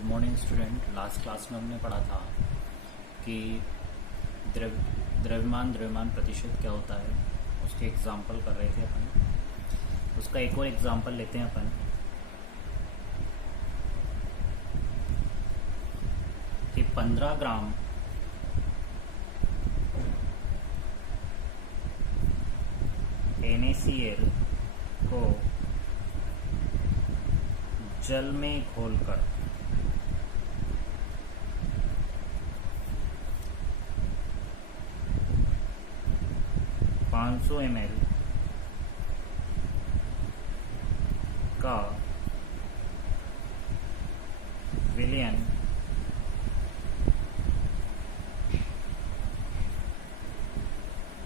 Good morning student. Last class में हमने पढ़ा था कि द्रव्यमान प्रतिशत क्या होता है, उसके एग्जाम्पल कर रहे थे अपन। उसका एक और एग्जाम्पल लेते हैं अपन कि 15 ग्राम NaCl को जल में घोलकर 500 ml का विलयन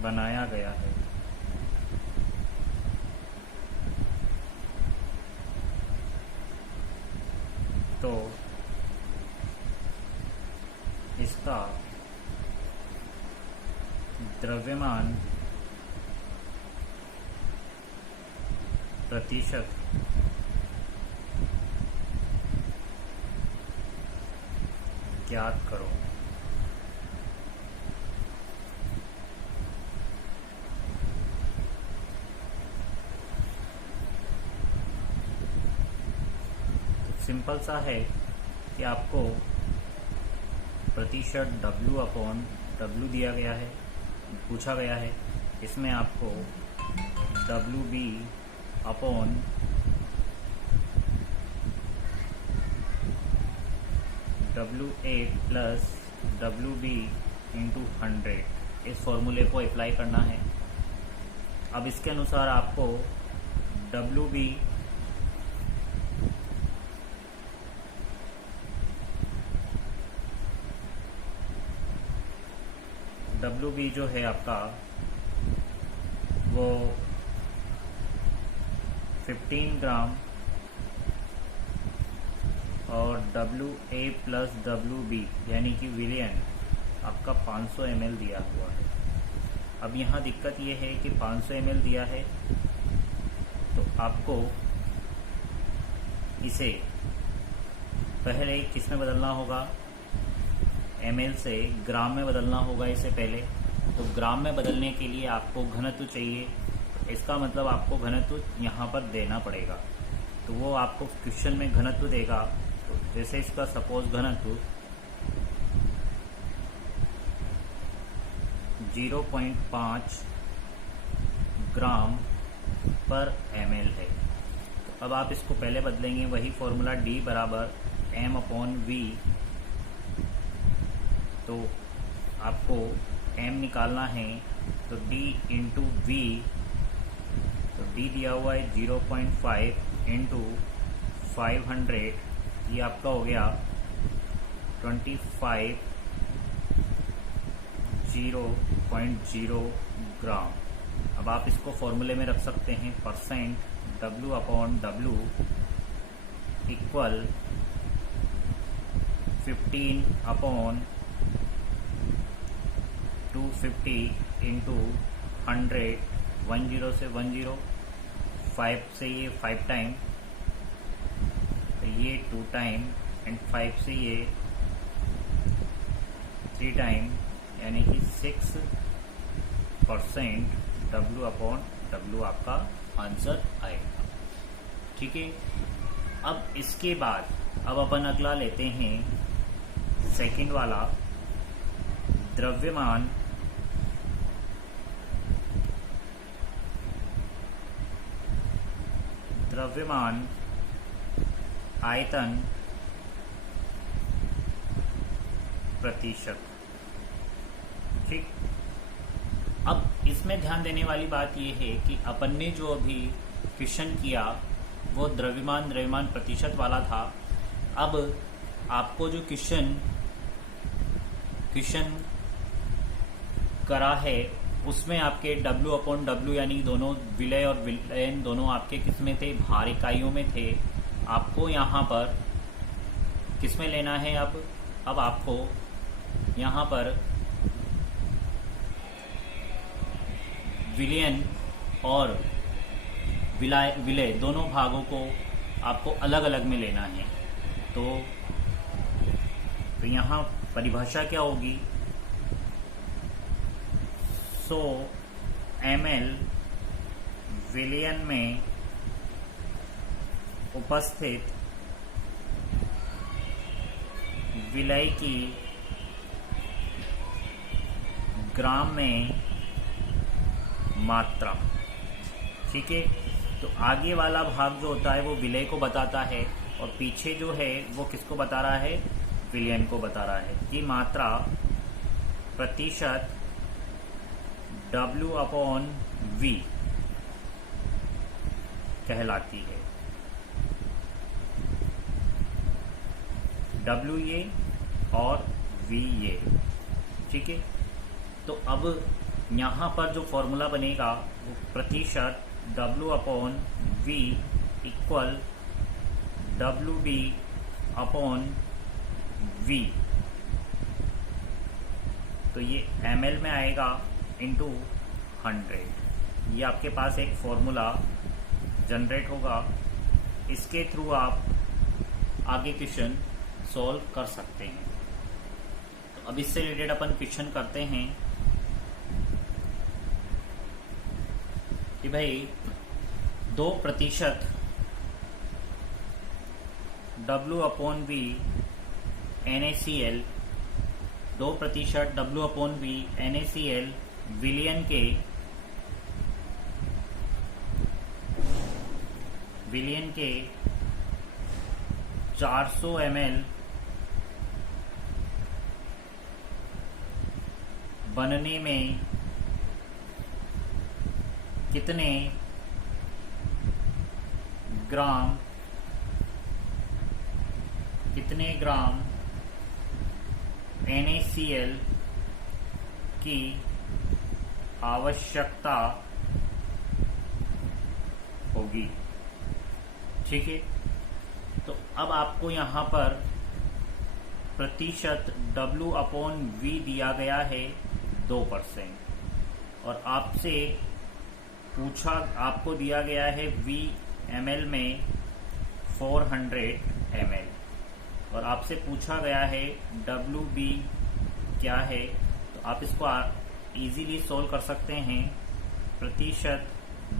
बनाया गया है। तो इसका द्रव्यमान प्रतिशत ज्ञात करो। सिंपल सा है कि आपको प्रतिशत W/W दिया गया है, पूछा गया है। इसमें आपको WB upon WA plus WB into 100 इस फॉर्मूले को अप्लाई करना है। अब इसके अनुसार आपको WB जो है आपका वो 15 ग्राम और WA प्लस WB यानी कि विलयन आपका 500 ml दिया हुआ है। अब यहाँ दिक्कत ये है कि 500 ml दिया है तो आपको इसे पहले किस में बदलना होगा, ml से ग्राम में बदलना होगा इसे पहले। तो ग्राम में बदलने के लिए आपको घनत्व चाहिए, इसका मतलब आपको घनत्व यहाँ पर देना पड़ेगा। तो वो आपको क्वेश्चन में घनत्व देगा। तो जैसे इसका सपोज घनत्व 0.5 ग्राम पर ml है। तो अब आप इसको पहले बदलेंगे, वही फॉर्मूला D बराबर m/v। तो आपको m निकालना है तो D इंटू V, तो D दिया हुआ है 0.5 इंटू 500, ये आपका हो गया 25.0 ग्राम। अब आप इसको फॉर्मूले में रख सकते हैं, परसेंट W/W इक्वल 15/250 इंटू 100, 10 से 10, 5 से ये 5 टाइम, तो ये 2 टाइम एंड 5 से ये 3 टाइम, यानी कि 6% W/W आपका आंसर आएगा। ठीक है। अब इसके बाद अब अपन अगला लेते हैं सेकंड वाला, द्रव्यमान आयतन प्रतिशत। ठीक। अब इसमें ध्यान देने वाली बात यह है कि अपन ने जो अभी क्वेश्चन किया वो द्रव्यमान प्रतिशत वाला था। अब आपको जो क्वेश्चन करा है उसमें आपके W/W यानी दोनों विलय और विलयन दोनों आपके किस में थे, भार इकाइयों में थे। आपको यहाँ पर किस में लेना है, अब आपको यहाँ पर विलयन और विलय दोनों भागों को आपको अलग अलग में लेना है। तो तो यहाँ परिभाषा क्या होगी, 100 ml विलयन में उपस्थित विलय की ग्राम में मात्रा। ठीक है, तो आगे वाला भाग जो होता है वो विलय को बताता है और पीछे जो है वो किसको बता रहा है, विलयन को बता रहा है कि मात्रा प्रतिशत W/V कहलाती है। W ये और V ये। ठीक है, तो अब यहाँ पर जो फॉर्मूला बनेगा वो प्रतिशत W/V इक्वल WD/V, तो ये ml में आएगा इंटू 100। ये आपके पास एक फॉर्मूला जनरेट होगा, इसके थ्रू आप आगे क्वेश्चन सॉल्व कर सकते हैं। तो अब इससे रिलेटेड अपन क्वेश्चन करते हैं कि भाई 2% W/V NaCl, 2% W/V NaCl विलयन के 400 ml बनने में कितने ग्राम NaCl की आवश्यकता होगी। ठीक है, तो अब आपको यहाँ पर प्रतिशत W/V दिया गया है 2% और आपको दिया गया है V ml में 400 ml और आपसे पूछा गया है WB क्या है, तो आप इसको इजीली सोल्व कर सकते हैं। प्रतिशत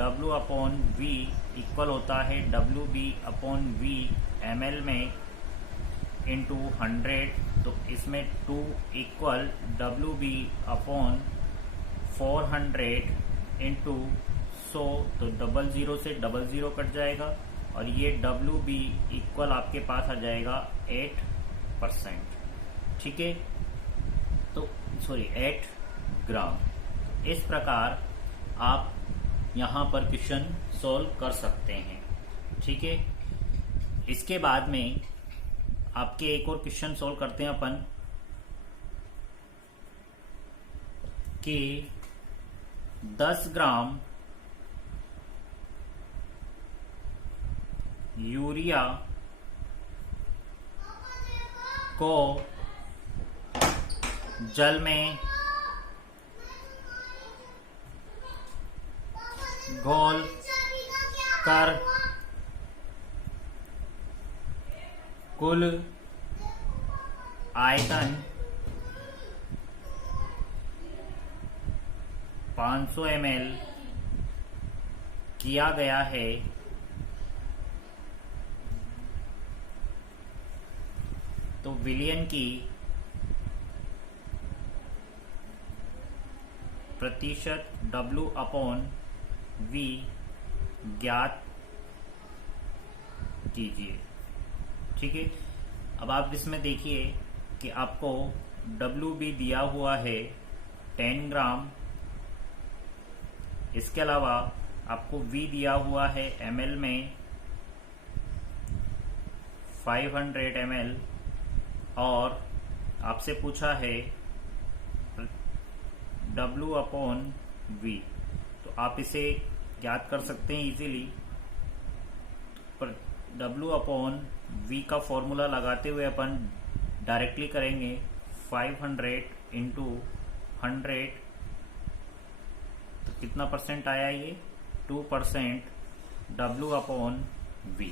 W/V इक्वल होता है WB/V ml में इंटू 100, तो इसमें 2 इक्वल WB/400 इंटू 100, तो 00 से 00 कट जाएगा और ये WB इक्वल आपके पास आ जाएगा 8%। ठीक है, तो 8 ग्राम। इस प्रकार आप यहाँ पर क्वेश्चन सॉल्व कर सकते हैं। ठीक है, इसके बाद में आपके एक और क्वेश्चन सॉल्व करते हैं अपन कि 10 ग्राम यूरिया को जल में घोल कर कुल आयतन 500 ml किया गया है, तो विलयन की प्रतिशत W/V ज्ञात कीजिए। ठीक है, अब आप इसमें देखिए कि आपको WB दिया हुआ है 10 ग्राम, इसके अलावा आपको V दिया हुआ है ml में 500 ml और आपसे पूछा है W/V, तो आप इसे ज्ञात कर सकते हैं इजीली। पर W/V का फॉर्मूला लगाते हुए अपन डायरेक्टली करेंगे 500 इंटू 100, तो कितना परसेंट आया ये 2% W/V।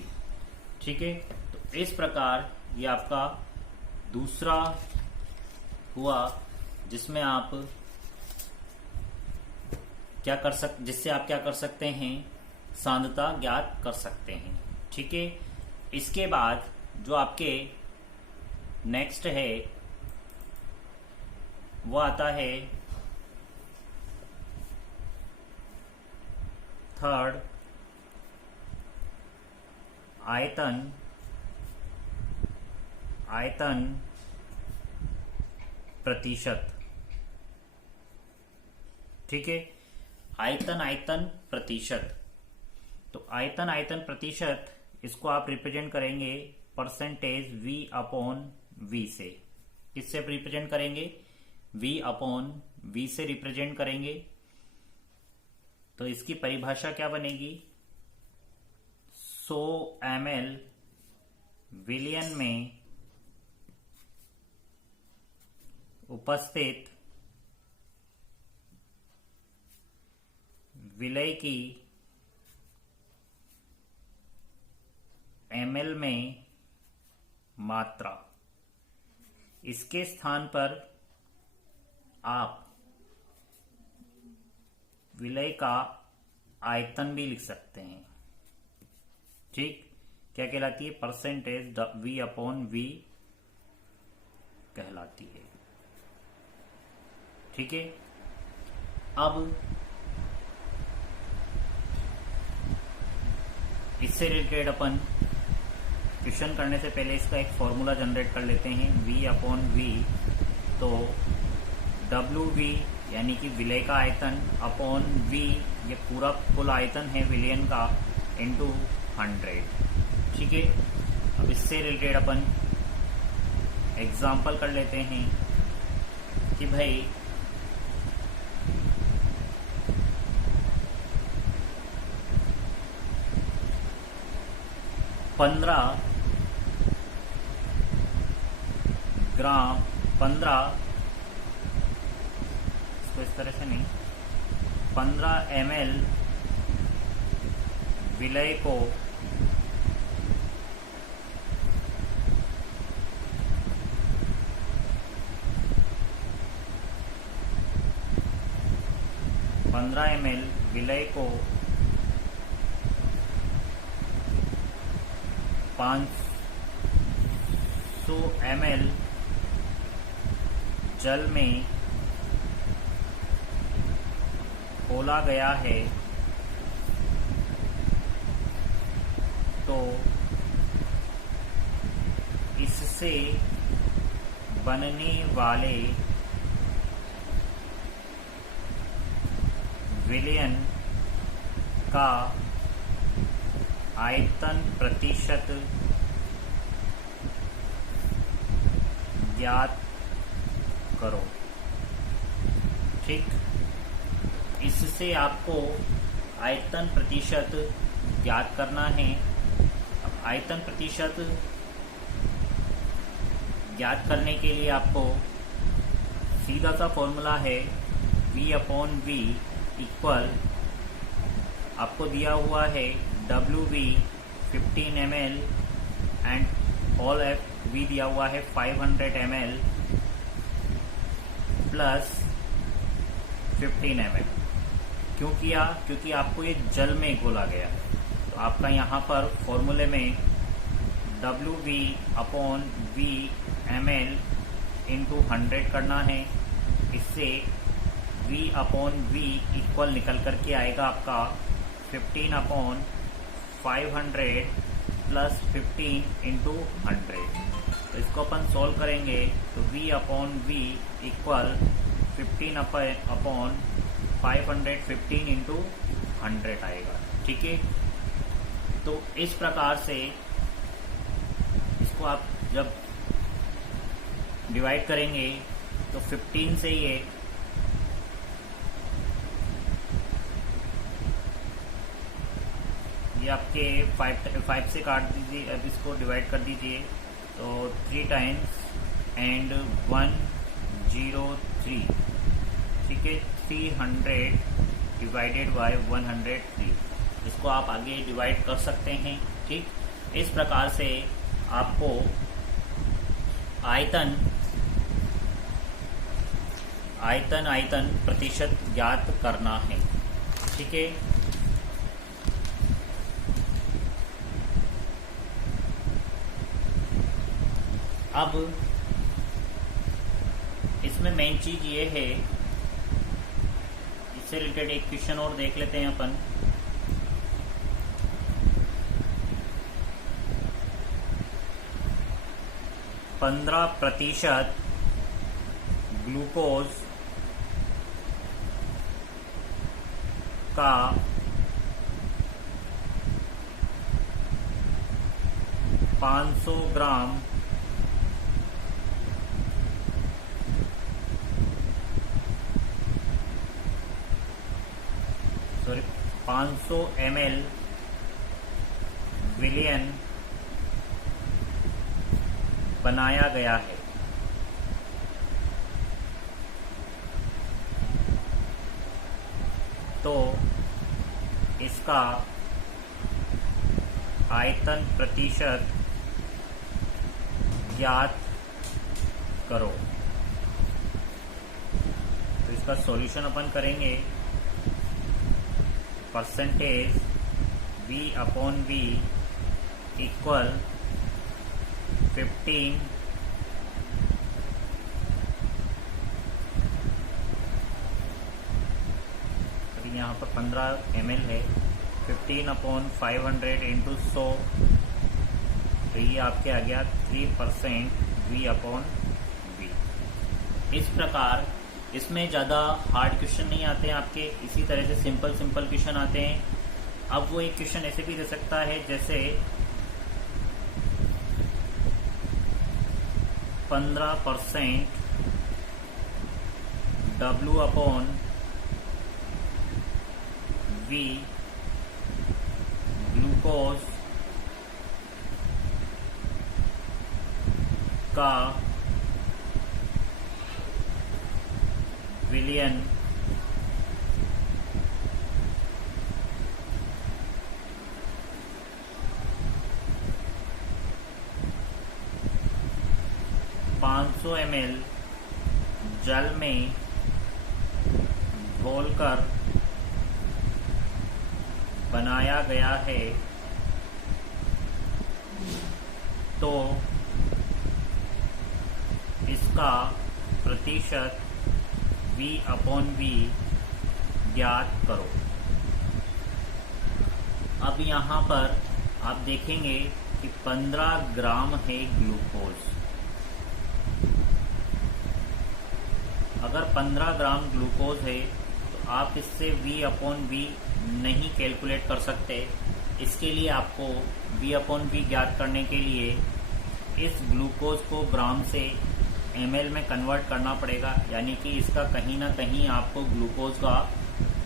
ठीक है, तो इस प्रकार ये आपका दूसरा हुआ जिसमें आप जिससे आप क्या कर सकते हैं, सांद्रता ज्ञात कर सकते हैं। ठीक है, इसके बाद जो आपके नेक्स्ट है वो आता है थर्ड, आयतन प्रतिशत। ठीक है, आयतन प्रतिशत। तो आयतन प्रतिशत, इसको आप रिप्रेजेंट करेंगे परसेंटेज V अपॉन V से। किससे रिप्रेजेंट करेंगे? V अपॉन V से रिप्रेजेंट करेंगे। तो इसकी परिभाषा क्या बनेगी? 100 ml विलियन में उपस्थित विलय की ml में मात्रा। इसके स्थान पर आप विलय का आयतन भी लिख सकते हैं। ठीक, क्या कहलाती है? परसेंटेज V अपॉन V कहलाती है। ठीक है, अब इससे रिलेटेड अपन क्वेश्चन करने से पहले इसका एक फॉर्मूला जनरेट कर लेते हैं, V अपॉन V। तो WV यानी कि विलय का आयतन अपॉन V, ये पूरा कुल आयतन है विलयन का, इंटू 100। ठीक है, अब इससे रिलेटेड अपन एग्जाम्पल कर लेते हैं कि भाई 15 ग्राम, 15, इसको इस तरह से नहीं, 15 ml विलय को 15 ml विलय को 500 ml जल में खोला गया है, तो इससे बनने वाले विलयन का आयतन प्रतिशत ज्ञात करो। ठीक, इससे आपको आयतन प्रतिशत ज्ञात करना है। अब आयतन प्रतिशत ज्ञात करने के लिए आपको सीधा सा फॉर्मूला है V अपॉन V इक्वल, आपको दिया हुआ है WV 15 ml and all V दिया हुआ है 500 ml प्लस 15 ml। क्यों किया? क्योंकि आपको ये जल में घोला गया है। तो आपका यहाँ पर फॉर्मूले में WV upon V ml into 100 करना है। इससे V अपॉन V इक्वल निकल करके आएगा आपका 15 अपॉन 500 प्लस 15 इंटू 100। तो इसको अपन सॉल्व करेंगे तो V upon V equal 15 upon 515 into 100 आएगा। ठीक है, तो इस प्रकार से इसको आप जब डिवाइड करेंगे तो 15 से ये आपके 5 से काट दीजिए। अब इसको डिवाइड कर दीजिए तो 3 टाइम्स एंड 103। ठीक है, 300 डिवाइडेड बाय 103। इसको आप आगे डिवाइड कर सकते हैं। ठीक, इस प्रकार से आपको आयतन प्रतिशत ज्ञात करना है। ठीक है, अब इसमें मेन चीज ये है, इससे रिलेटेड एक क्वेश्चन और देख लेते हैं अपन। %% ग्लूकोज का 500 ग्राम सॉरी 500 ml विलयन बनाया गया है। तो इसका आयतन प्रतिशत ज्ञात करो। तो इसका सॉल्यूशन अपन करेंगे। परसेंटेज V/V इक्वल 15 यहाँ पर 15 ml है, 15/500 इंटू 100, तो ये आपके आ गया 3% V/V। इस प्रकार इसमें ज़्यादा हार्ड क्वेश्चन नहीं आते हैं आपके, इसी तरह से सिंपल क्वेश्चन आते हैं। अब वो एक क्वेश्चन ऐसे भी दे सकता है जैसे 15% W/V ग्लूकोज का विलयन ml जल में घोलकर बनाया गया है, तो इसका प्रतिशत V/V ज्ञात करो। अब यहाँ पर आप देखेंगे कि 15 ग्राम है ग्लूकोज। अगर 15 ग्राम ग्लूकोज है तो आप इससे V/V नहीं कैलकुलेट कर सकते। इसके लिए आपको V/V ज्ञात करने के लिए इस ग्लूकोज को ग्राम से ml में कन्वर्ट करना पड़ेगा, यानी कि इसका कहीं ना कहीं आपको ग्लूकोज का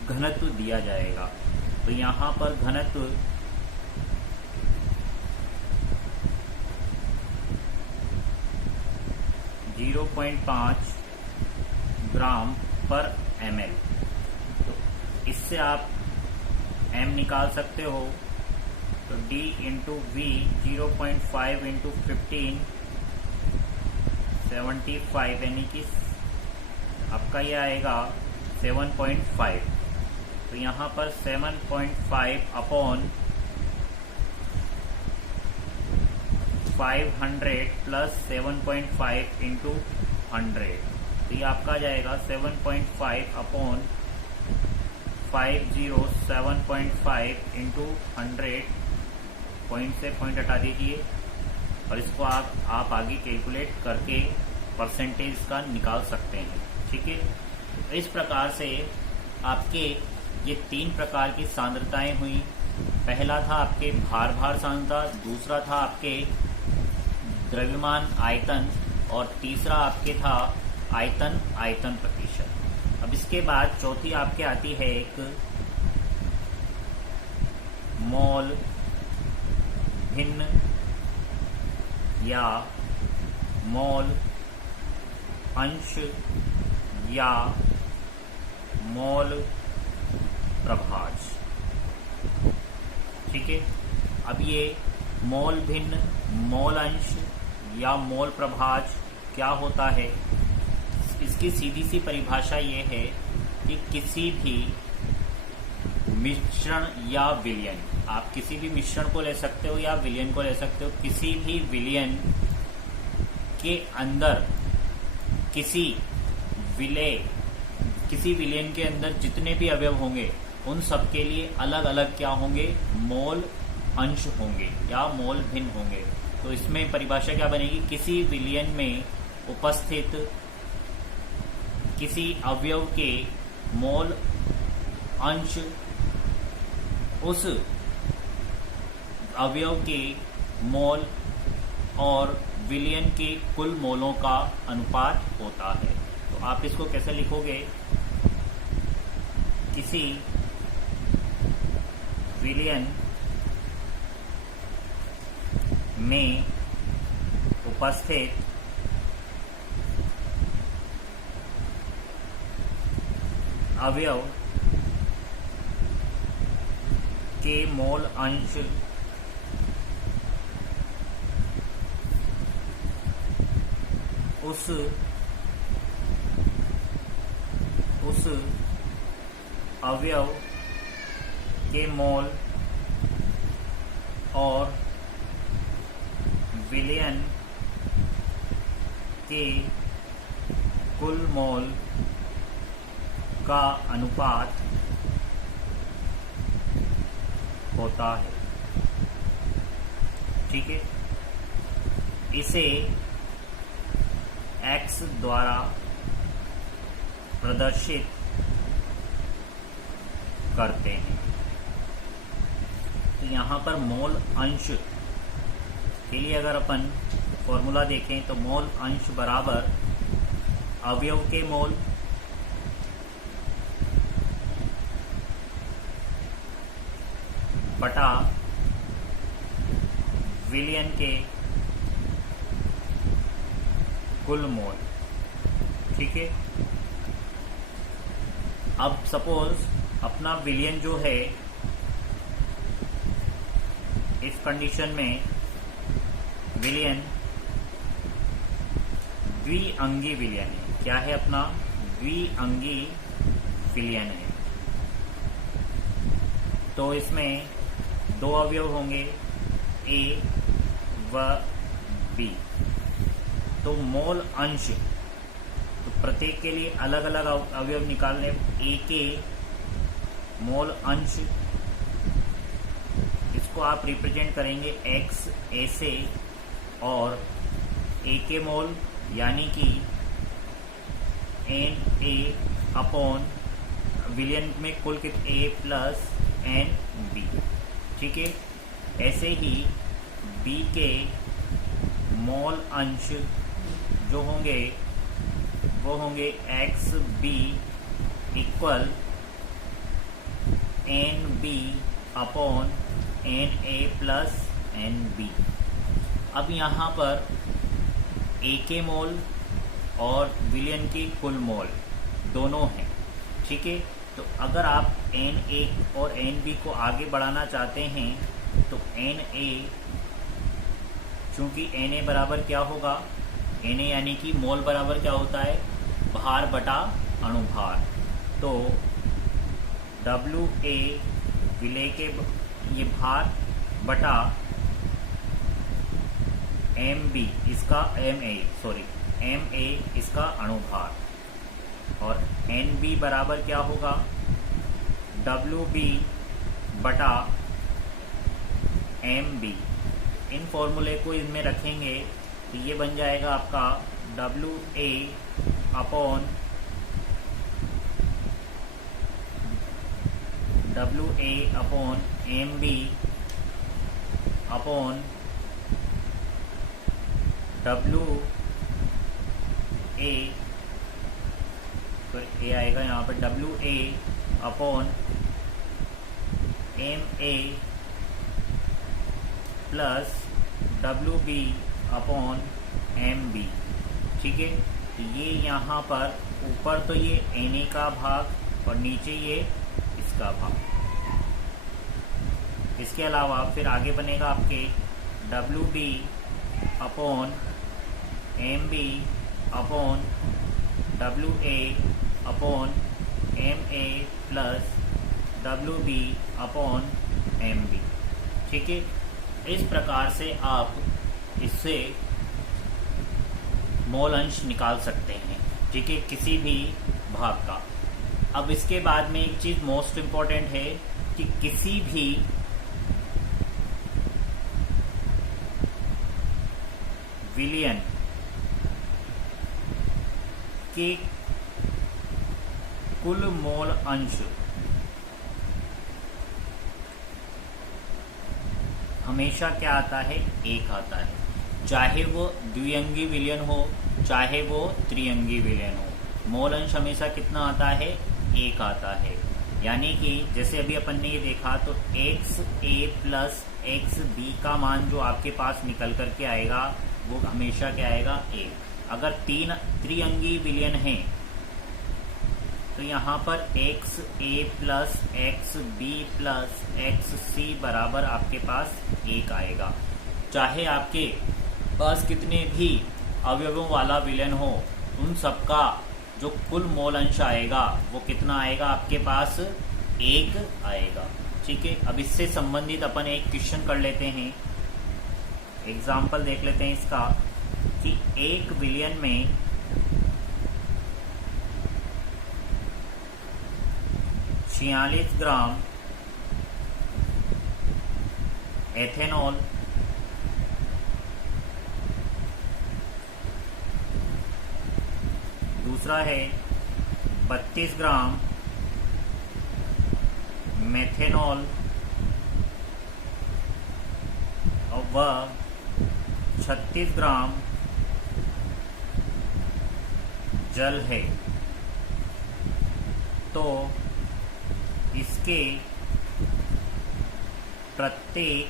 घनत्व दिया जाएगा। तो यहाँ पर घनत्व 0.5 ग्राम पर ml। तो इससे आप m निकाल सकते हो। तो D इंटू V 0.5 इंटू 15 75, यानी कि आपका ये आएगा 7.5। तो यहाँ पर 7.5 अपॉन 500 प्लस 7.5 इंटू 100, तो ये आपका आ जाएगा 7.5 अपॉन 7.5 इंटू 100। पॉइंट से पॉइंट हटा दीजिए और इसको आप आगे कैलकुलेट करके परसेंटेज का निकाल सकते हैं। ठीक है, तो इस प्रकार से आपके ये 3 प्रकार की सांद्रताएं हुई। पहला था आपके भार सांद्रता, दूसरा था आपके द्रव्यमान आयतन, और तीसरा आपके था आयतन प्रतिशत। अब इसके बाद चौथी आपके आती है एक मोल भिन्न या मोल अंश या मोल प्रभाज। ठीक है, अब ये मोल भिन्न, मोल अंश या मोल प्रभाज क्या होता है, इसकी सीधी सी परिभाषा ये है कि किसी भी मिश्रण या विलयन, आप किसी भी मिश्रण को ले सकते हो या विलयन को ले सकते हो, किसी भी विलयन के अंदर किसी विलयन के अंदर जितने भी अवयव होंगे उन सब के लिए अलग अलग क्या होंगे, मोल अंश होंगे या मोल भिन्न होंगे। तो इसमें परिभाषा क्या बनेगी, किसी विलयन में उपस्थित किसी अवयव के मोल अंश उस अवयव के मोल और विलयन के कुल मोलों का अनुपात होता है। तो आप इसको कैसे लिखोगे, किसी विलयन में उपस्थित अवयव के मोल अंश उस अवयव के मोल और विलयन के कुल मोल का अनुपात होता है। ठीक है, इसे x द्वारा प्रदर्शित करते हैं। तो यहाँ पर मोल अंश के लिए अगर अपन फॉर्मूला देखें तो मोल अंश बराबर अवयव के मोल बटा विलयन के कुल मोल। ठीक है, अब सपोज अपना विलयन जो है, इस कंडीशन में विलयन द्विअंगी विलयन है। क्या है अपना, द्विअंगी विलयन है। तो इसमें दो अवयव होंगे A व B। तो मोल अंश, तो प्रत्येक के लिए अलग अलग अवयव निकालने, A के मोल अंश, इसको आप रिप्रेजेंट करेंगे x A से, और A के मोल यानी कि NA अपॉन विलयन में कुल A प्लस NB। ठीक है, ऐसे ही B के मोल अंश जो होंगे वो होंगे XB equal NB upon NA plus NB। अब यहाँ पर A के मोल और विलयन की कुल मोल दोनों हैं। ठीक है, तो अगर आप NA और NB को आगे बढ़ाना चाहते हैं तो NA, चूंकि NA बराबर क्या होगा, NA यानी कि मोल बराबर क्या होता है, भार बटा अणुभार। तो WA विलय के ये भार बटा MB इसका MA इसका अणुभार, और NB बराबर क्या होगा, WB बटा MB। इन फॉर्मूले को इनमें रखेंगे तो ये बन जाएगा आपका WA upon MB upon WA, तो A आएगा यहाँ पर WA upon MA plus WB upon MB। ठीक है, ये यहाँ पर ऊपर तो ये NA का भाग और नीचे ये इसका भाग। इसके अलावा फिर आगे बनेगा आपके WB upon MB upon WA upon MA plus WB upon MB। ठीक है, इस प्रकार से आप इससे मोल अंश निकाल सकते हैं। ठीक है, किसी भी भाग का। अब इसके बाद में एक चीज मोस्ट इम्पॉर्टेंट है कि किसी भी विलयन के कुल मोल अंश हमेशा क्या आता है, 1 आता है, चाहे वो द्विअंगी विलयन हो चाहे वो त्रिअंगी विलयन हो। मोल अंश हमेशा कितना आता है, 1 आता है। यानी कि जैसे अभी अपन ने ये देखा तो XA प्लस XB का मान जो आपके पास निकल करके आएगा वो हमेशा क्या आएगा, 1। अगर 3 त्रिअंगी विलयन है तो यहाँ पर XA plus XB plus XC बराबर आपके पास 1 आएगा। चाहे आपके पास कितने भी अवयवों वाला विलयन हो, उन सबका जो कुल मोल अंश आएगा वो कितना आएगा, आपके पास 1 आएगा। ठीक है, अब इससे संबंधित अपन एक क्वेश्चन कर लेते हैं, एग्जाम्पल देख लेते हैं इसका कि एक विलयन में 46 ग्राम एथेनॉल दूसरा है 32 ग्राम मेथेनॉल और वह 36 ग्राम जल है, तो इसके प्रत्येक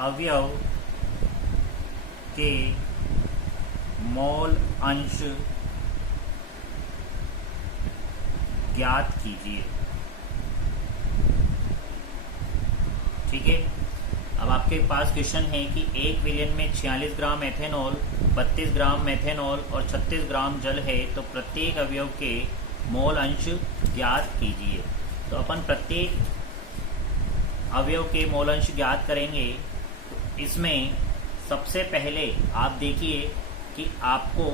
अवयव के मोल अंश ज्ञात कीजिए। ठीक है, अब आपके पास क्वेश्चन है कि एक विलयन में 46 ग्राम एथेनॉल, 32 ग्राम मेथेनॉल और 36 ग्राम जल है, तो प्रत्येक अवयव के मोल अंश ज्ञात कीजिए। तो अपन प्रत्येक अवयव के मोल अंश ज्ञात करेंगे। तो इसमें सबसे पहले आप देखिए कि आपको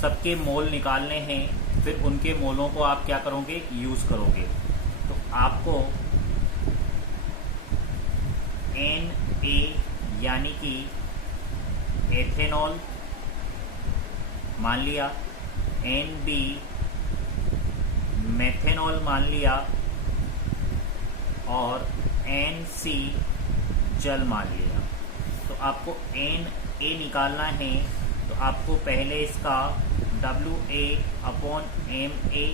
सबके मोल निकालने हैं, फिर उनके मोलों को आप क्या करोगे, यूज करोगे। तो आपको Na यानी कि एथेनॉल मान लिया, Nb मेथेनॉल मान लिया और Nc जल मान लिया। तो आपको Na निकालना है, तो आपको पहले इसका WA अपॉन MA,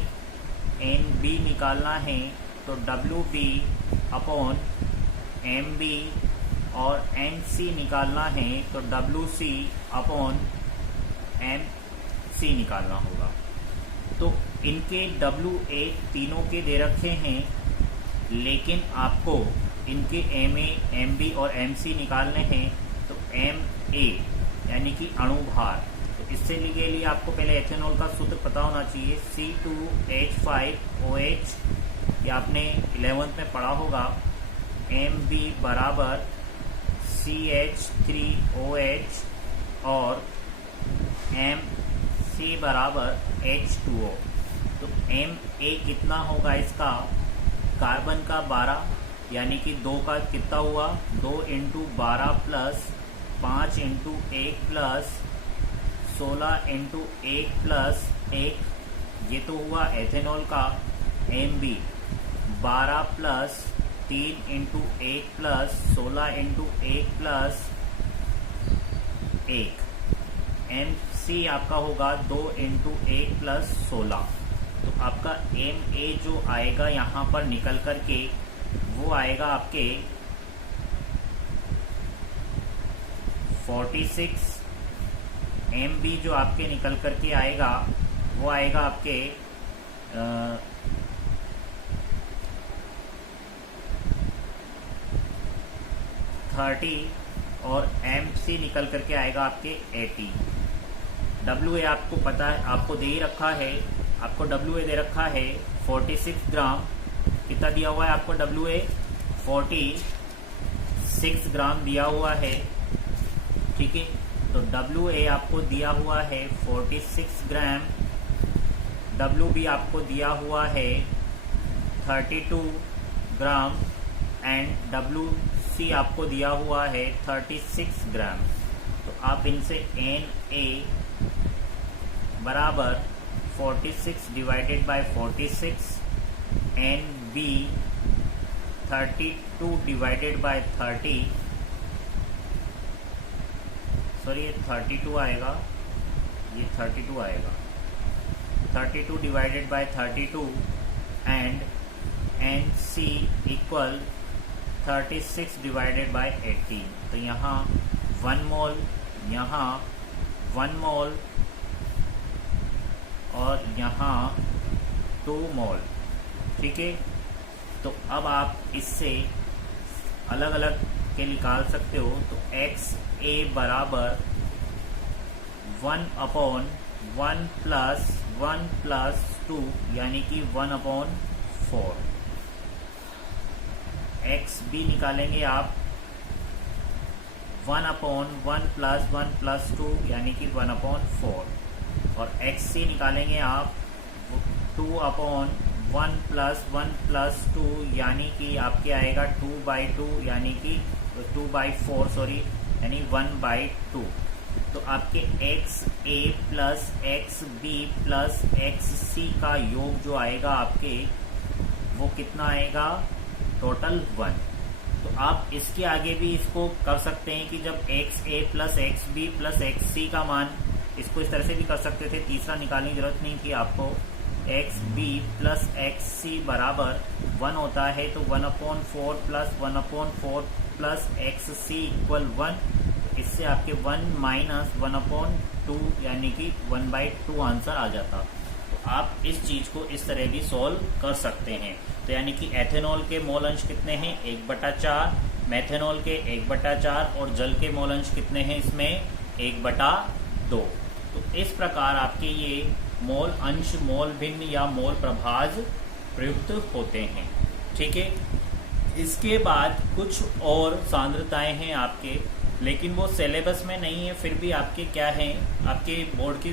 Nb निकालना है तो WB अपॉन MB और NC निकालना है तो WC अपॉन MC निकालना होगा। तो इनके WA तीनों के दे रखे हैं, लेकिन आपको इनके MA, MB और MC निकालने हैं। तो MA यानी कि अणुभार, तो इससे के लिए आपको पहले एथेनॉल का सूत्र पता होना चाहिए, C2H5OH, ये आपने 11th में पढ़ा होगा। MB बराबर CH3OH और MC बराबर H2O। तो MA कितना होगा इसका, कार्बन का 12 यानी कि 2 का कितना हुआ, 2 × 12 प्लस 5 × 1 प्लस 16 × 1 प्लस 1, ये तो हुआ एथेनॉल का। MB 12 plus 3 × 1 plus 16 × 1 plus 1। MC आपका होगा 2 × 1 प्लस 16। तो आपका MA जो आएगा यहाँ पर निकल करके वो आएगा आपके 46। MB जो आपके निकल करके आएगा वो आएगा आपके 30 और MC निकल करके आएगा आपके 80। WA आपको पता है, आपको दे ही रखा है, आपको WA दे रखा है 46 ग्राम। कितना दिया हुआ है आपको WA? 46 ग्राम दिया हुआ है। ठीक है, तो WA आपको दिया हुआ है 46 ग्राम, WB आपको दिया हुआ है 32 ग्राम एंड WC आपको दिया हुआ है 36 ग्राम। तो आप इनसे NA बराबर 46 divided by 46, NB 32 divided by 30, sorry ये 32 आएगा, ये 32 आएगा, 32 divided by 32 and NC equal 36 divided by 18। तो यहाँ 1 मोल, यहाँ 1 मोल और यहाँ 2 मोल। ठीक है, तो अब आप इससे अलग अलग के निकाल सकते हो। तो XA बराबर 1/1 प्लस 1 प्लस 2 यानी कि 1/4। XB निकालेंगे आप 1/1 प्लस 1 प्लस 2 यानी कि 1/4, और XC निकालेंगे आप 2/1 प्लस 1 प्लस 2 यानी कि आपके आएगा 2/2 यानी कि 2/4 सॉरी, यानी 1/2। तो आपके XA plus XB plus XC का योग जो आएगा आपके, वो कितना आएगा? टोटल 1। तो आप इसके आगे भी इसको कर सकते हैं कि जब XA plus XB plus XC का मान, इसको इस तरह से भी कर सकते थे, तीसरा निकालने की जरूरत नहीं थी आपको। XB प्लस XC बराबर 1 होता है, तो 1/4 प्लस 1/4 प्लस XC इक्वल 1। इससे आपके 1 माइनस 1/2 यानी कि 1/2 आंसर आ जाता। तो आप इस चीज को इस तरह भी सॉल्व कर सकते हैं। तो यानी कि एथेनॉल के मोल अंश कितने हैं? 1/4, मेथेनॉल के 1/4 और जल के मोल अंश कितने हैं इसमें? 1/2। तो इस प्रकार आपके ये मोल अंश, मोल भिन्न या मोल प्रभाज प्रयुक्त होते हैं। ठीक है, इसके बाद कुछ और सांद्रताएं हैं आपके, लेकिन वो सिलेबस में नहीं है, फिर भी आपके क्या हैं, आपके बोर्ड की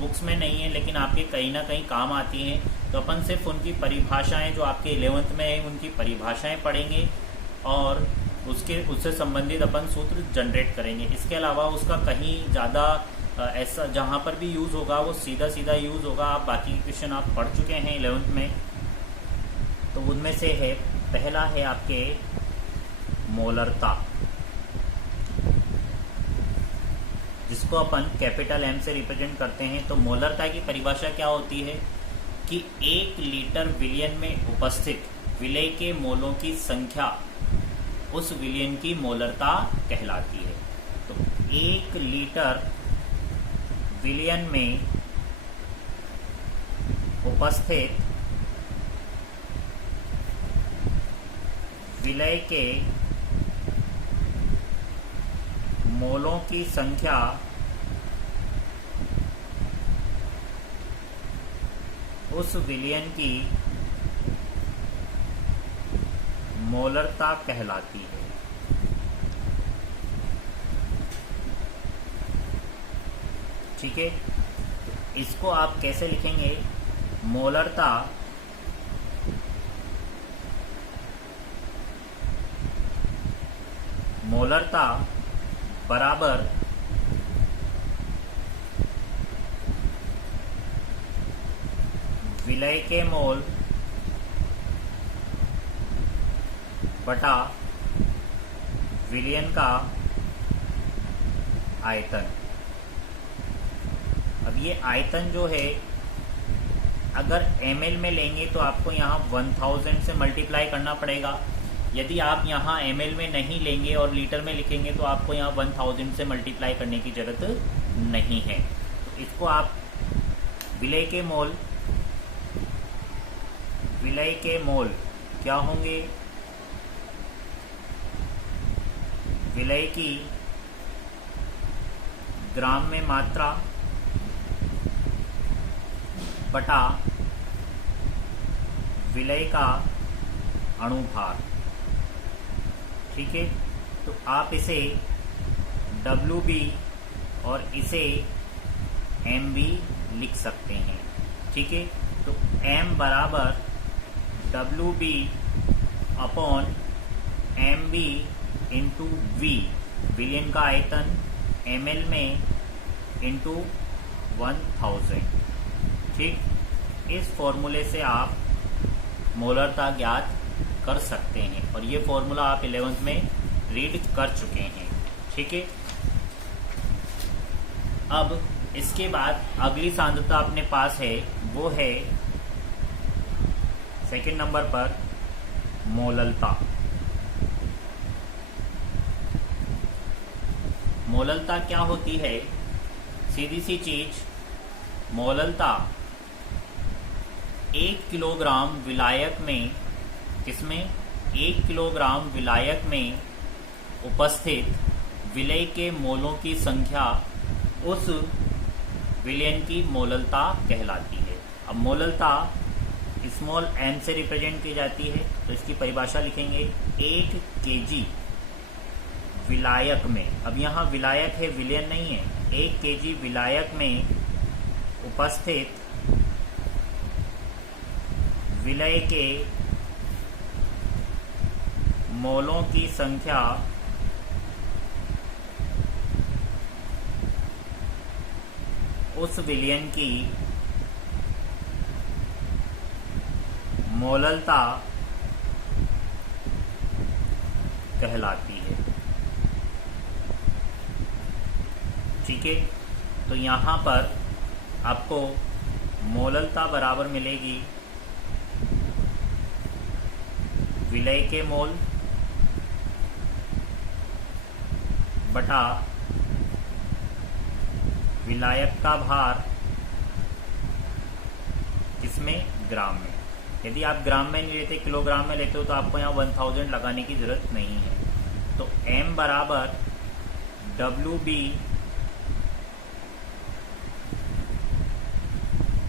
बुक्स में नहीं है, लेकिन आपके कहीं ना कहीं काम आती हैं। तो अपन सिर्फ उनकी परिभाषाएं, जो आपके 11th में है, उनकी परिभाषाएं पढ़ेंगे और उससे संबंधित अपन सूत्र जनरेट करेंगे। इसके अलावा उसका कहीं ज़्यादा ऐसा जहाँ पर भी यूज़ होगा वो सीधा सीधा यूज़ होगा। आप बाकी क्वेश्चन आप पढ़ चुके हैं 11th में। तो उनमें से है, पहला है आपके मोलरता, जिसको अपन कैपिटल M से रिप्रेजेंट करते हैं। तो मोलरता की परिभाषा क्या होती है कि 1 लीटर विलयन में उपस्थित विलय के मोलों की संख्या उस विलयन की मोलरता कहलाती है। तो 1 लीटर विलयन में उपस्थित विलय के मोलों की संख्या उस विलयन की मोलरता कहलाती है। ठीक है, इसको आप कैसे लिखेंगे? मोलरता बराबर विलय के मोल बटा विलयन का आयतन। अब ये आयतन जो है, अगर ml में लेंगे तो आपको यहाँ 1000 से मल्टीप्लाई करना पड़ेगा। यदि आप यहाँ ml में नहीं लेंगे और लीटर में लिखेंगे तो आपको यहाँ 1000 से मल्टीप्लाई करने की जरूरत नहीं है। तो इसको आप विलय के मोल क्या होंगे? विलय की ग्राम में मात्रा बटा विलय का अणुभार। ठीक है, तो आप इसे WB और इसे MB लिख सकते हैं। ठीक है, तो M बराबर WB upon MB into V, विलियन का आयतन ml में इंटू 1000। ठीक, इस फॉर्मूले से आप मोलरता ज्ञात कर सकते हैं और ये फॉर्मूला आप 11th में रीड कर चुके हैं। ठीक है, अब इसके बाद अगली सांद्रता अपने पास है, वो है सेकंड नंबर पर मोललता। मोललता क्या होती है? सीधी सी चीज, मोललता 1 किलोग्राम विलायक में, किसमें? 1 किलोग्राम विलायक में उपस्थित विलय के मोलों की संख्या उस विलयन की मोललता कहलाती है। अब मोललता स्मॉल m से रिप्रेजेंट की जाती है, तो इसकी परिभाषा लिखेंगे 1 kg विलायक में। अब यहाँ विलायक है, विलयन नहीं है। 1 kg विलायक में उपस्थित विलय के मोलों की संख्या उस विलयन की मोललता कहलाती है। ठीक है, तो यहाँ पर आपको मोललता बराबर मिलेगी विलय के मोल बटा विलायक का भार, किसमें? ग्राम में। यदि आप ग्राम में नहीं लेते, किलोग्राम में लेते हो, तो आपको यहाँ 1000 लगाने की जरूरत नहीं है। तो M बराबर WB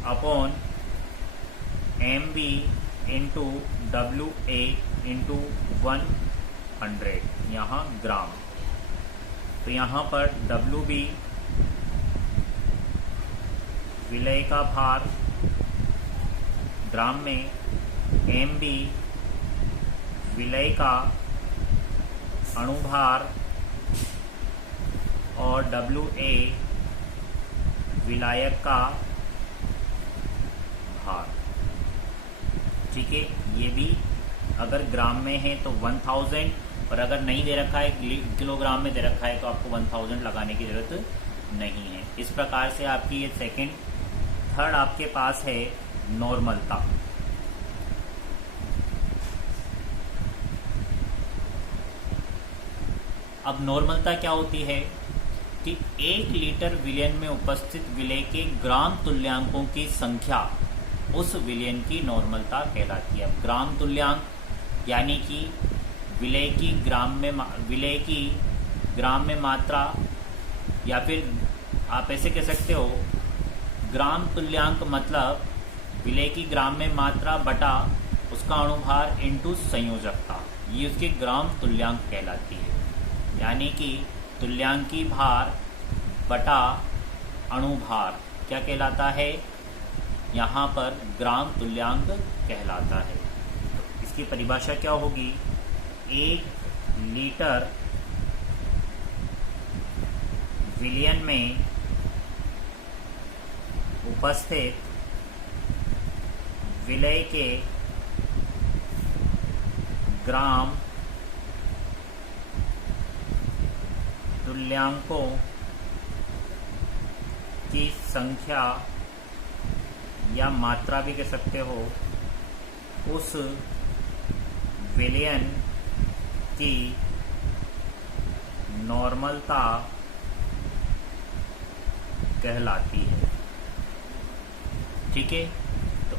upon MB into WA into 100, यहाँ ग्राम। तो यहाँ पर WB विलय का भार ग्राम में, MB विलय का अणुभार और WA विलायक का भार। ठीक है, ये भी अगर ग्राम में है तो 1000, और अगर नहीं दे रखा है, किलोग्राम में दे रखा है, तो आपको 1000 लगाने की जरूरत नहीं है। इस प्रकार से आपकी ये सेकंड, थर्ड आपके पास है नॉर्मलता। अब नॉर्मलता क्या होती है कि 1 लीटर विलयन में उपस्थित विलय के ग्राम तुल्यांकों की संख्या उस विलयन की नॉर्मलता कहलाती है। अब ग्राम तुल्यांक यानी कि विलय की ग्राम में मात्रा, या फिर आप ऐसे कह सकते हो ग्राम तुल्यांक मतलब विलय की ग्राम में मात्रा बटा उसका अणुभार इंटू संयोजकता, ये उसके ग्राम तुल्यांक कहलाती है। यानी कि तुल्यांकी भार बटा अणुभार क्या कहलाता है? यहाँ पर ग्राम तुल्यांक कहलाता है। तो इसकी परिभाषा क्या होगी? 1 लीटर विलयन में उपस्थित विलय के ग्राम तुल्यांकों की संख्या या मात्रा भी कह सकते हो, उस विलयन की नॉर्मलता कहलाती है। ठीक है, तो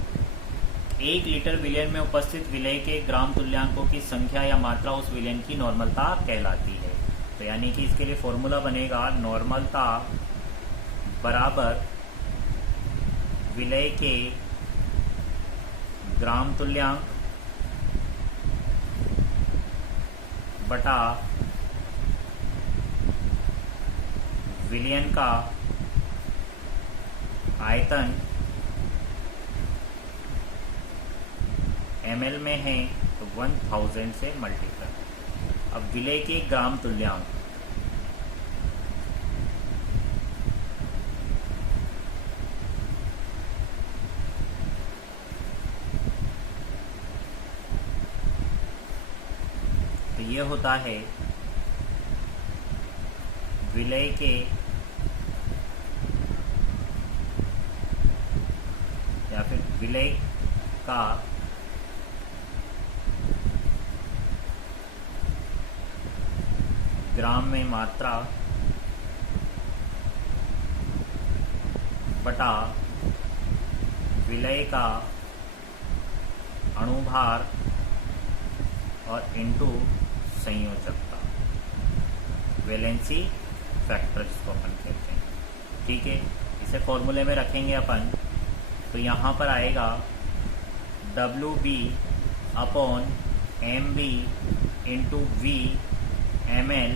1 लीटर विलयन में उपस्थित विलय के ग्राम तुल्यांकों की संख्या या मात्रा उस विलयन की नॉर्मलता कहलाती है। तो यानी कि इसके लिए फॉर्मूला बनेगा नॉर्मलता बराबर विलय के ग्राम तुल्यांक बटा विलयन का आयतन ml में है तो 1000 से मल्टीप्लाई। अब विलय के ग्राम तुल्यांक, तो ये होता है विलय के या फिर विलय का ग्राम में मात्रा बटा विलय का अणुभार और इनटू संयोजकता, वैलेंसी फैक्टर जिसको अपन कहते हैं। ठीक है, इसे फॉर्मूले में रखेंगे अपन, तो यहाँ पर आएगा WB upon MB into V ml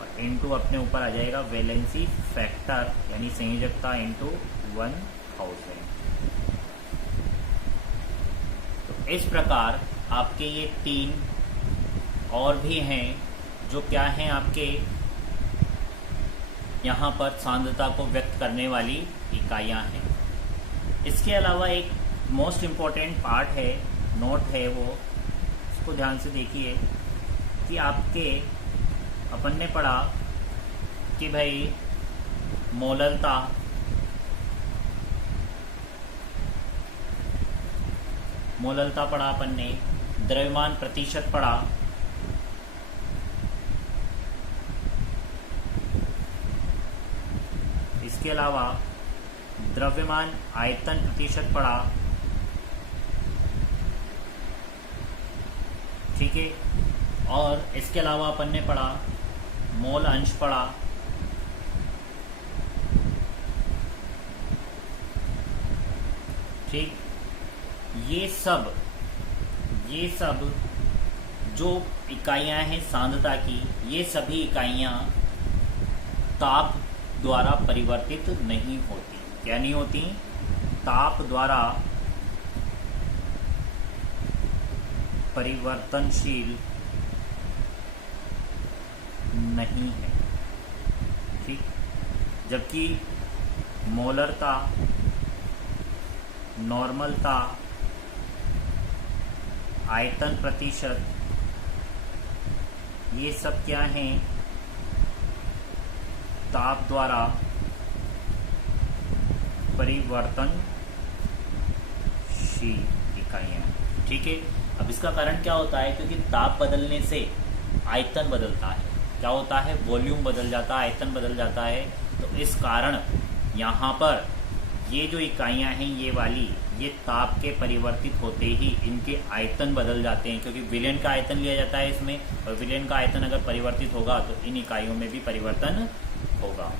और इंटू अपने ऊपर आ जाएगा वैलेंसी फैक्टर यानी संयोजकता इंटू 1000। तो इस प्रकार आपके ये 3 और भी हैं जो क्या हैं, आपके यहाँ पर सांद्रता को व्यक्त करने वाली इकाइयाँ हैं। इसके अलावा एक मोस्ट इम्पॉर्टेंट पार्ट है, नोट है, वो इसको ध्यान से देखिए कि आपके अपन ने पढ़ा कि भाई मोललता, पढ़ा अपन ने, द्रव्यमान प्रतिशत पढ़ा, इसके अलावा द्रव्यमान आयतन प्रतिशत पढ़ा। ठीक है, और इसके अलावा अपन ने पढ़ा मोल अंश पढ़ा। ठीक, ये सब जो इकाइयां हैं सांद्रता की, ये सभी इकाइयां ताप द्वारा परिवर्तित नहीं होती। क्या नहीं होती? ताप द्वारा परिवर्तनशील नहीं है। ठीक, जबकि मोलरता, नॉर्मलता, आयतन प्रतिशत, ये सब क्या हैं? ताप द्वारा परिवर्तनशील इकाइयां। ठीक है, अब इसका कारण क्या होता है? क्योंकि ताप बदलने से आयतन बदलता है। क्या होता है? वॉल्यूम बदल जाता है, आयतन बदल जाता है। तो इस कारण यहाँ पर ये जो इकाइयां हैं, ये वाली, ये ताप के परिवर्तित होते ही इनके आयतन बदल जाते हैं, क्योंकि विलयन का आयतन लिया जाता है इसमें, और विलयन का आयतन अगर परिवर्तित होगा तो इन इकाइयों में भी परिवर्तन होगा।